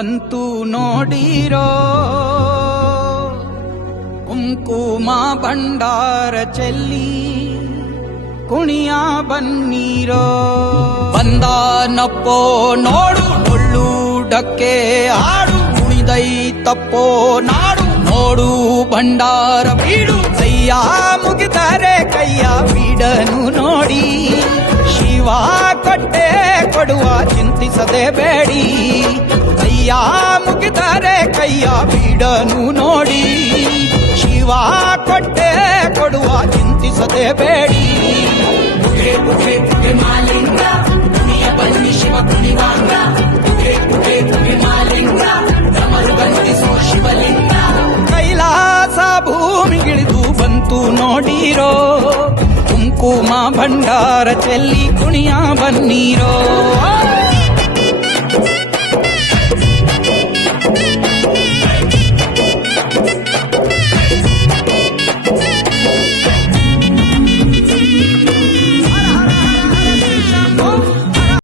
ಬಂತು ನೋಡಿರೋ ಕುಂಕುಮ ಭಂಡಾರ ಚೆಲ್ಲಿ ಕುಣಿಯ ಬನ್ನೀರೋ ಬಂದಾನಪ್ಪೋ ನೋಡು ಡೊಳ್ಳು ಡಕ್ಕೆ ಆಡು ಕುಣಿದೈತಪ್ಪೋ ನಾಡು ನೋಡು ಭಂಡಾರ ಬೀಡು ಕೈಯ ಮುಗಿದರೆ ಕೈಯ ಬೀಡನು ನೋಡಿ ಶಿವ ಕೊಟ್ಟೆ ಕೊಡುವ ಚಿಂತಿಸದೆ ಬೇಡಿ ಕೈಯ ಮುಗಿದರೆ ಕೈಯ ಬೀಡನು ನೋಡಿ ಶಿವ ಕೊಟ್ಟೆ ಕೊಡುವ ಚಿಂತಿಸದೆ ಬೇಡಿ ಬುಗೆ ಬುಗೆ ಬುಗೆ ಮಾಲಿಂಗ ಕುಣಿಯ ಬನ್ನಿ ಶಿವ ಕುಣಿವಾಂಗ ಬುಗೆ ಬುಗೆ ಬುಗೆ ಮಾಲಿಂಗ ಡಮರು ಬಂದಿಸೋ ಶಿವಲಿಂಗ ಕೈಲಾಸ ಭೂಮಿಗಿಳಿದು ಬಂತು ನೋಡಿರೋ ಕುಂಕುಮ ಭಂಡಾರ ಚೆಲ್ಲಿ ಕುಣಿಯ ಬನ್ನೀರೋ